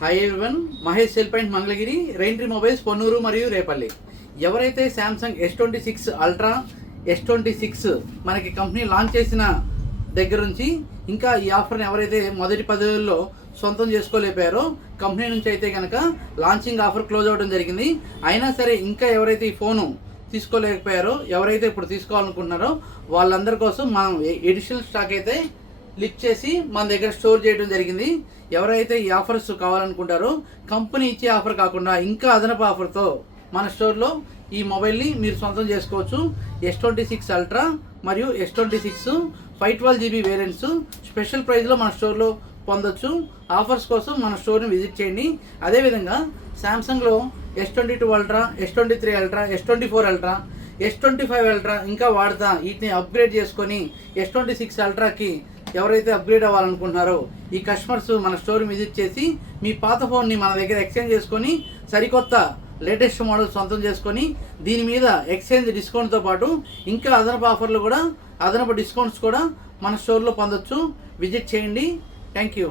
Hi everyone, Mahesh cell point Mangalagiri, Raintree Mobiles Ponnuru మరియు రేపల్లి. ఎవరైతే Samsung S26 ultra S26 మనకి company launch చేసిన దగ్గర నుంచి ఇంకా ఈ ఆఫర్ని ఎవరైతే మొదటి 10 రోజుల్లో సొంతం చేసుకోలేకపోయారో కంపెనీ నుంచి అయితే కనుక లాంచింగ్ ఆఫర్ క్లోజ్ అవ్వడం జరిగింది. అయినా సరే ఇంకా ఎవరైతే ఈ ఫోను తీసుకోలేకపోయారో, ఎవరైతే ఇప్పుడు తీసుకోవాలనుకుంటున్నారో వాళ్ళందరి కోసం మనం ఎడిషనల్ స్టాక్ అయితే లిఫ్ట్ చేసి మన దగ్గర స్టోర్ చేయడం జరిగింది. ఎవరైతే ఈ ఆఫర్స్ కావాలనుకుంటారో కంపెనీ ఇచ్చే ఆఫర్ కాకుండా ఇంకా అదనపు ఆఫర్తో మన స్టోర్లో ఈ మొబైల్ని మీరు సొంతం చేసుకోవచ్చు. S26 అల్ట్రా మరియు S26 512GB వేరియంట్స్ స్పెషల్ ప్రైస్లో మన స్టోర్లో పొందొచ్చు. ఆఫర్స్ కోసం మన స్టోర్ని విజిట్ చేయండి. అదేవిధంగా శాంసంగ్లో S22 ultra, S23 ultra, S24 ultra, S25 ultra ఇంకా వాడతా వీటిని అప్గ్రేడ్ చేసుకొని S26 అల్ట్రాకి ఎవరైతే అప్గ్రేడ్ అవ్వాలనుకుంటున్నారో ఈ కస్టమర్స్ మన స్టోర్ విజిట్ చేసి మీ పాత ఫోన్ని మన దగ్గర ఎక్స్చేంజ్ చేసుకొని సరికొత్త లేటెస్ట్ మోడల్ సొంతం చేసుకొని దీని మీద ఎక్స్చేంజ్ డిస్కౌంట్తో పాటు ఇంకా అదనపు ఆఫర్లు కూడా, అదనపు డిస్కౌంట్స్ కూడా మన స్టోర్లో పొందొచ్చు. విజిట్ చేయండి. Thank you.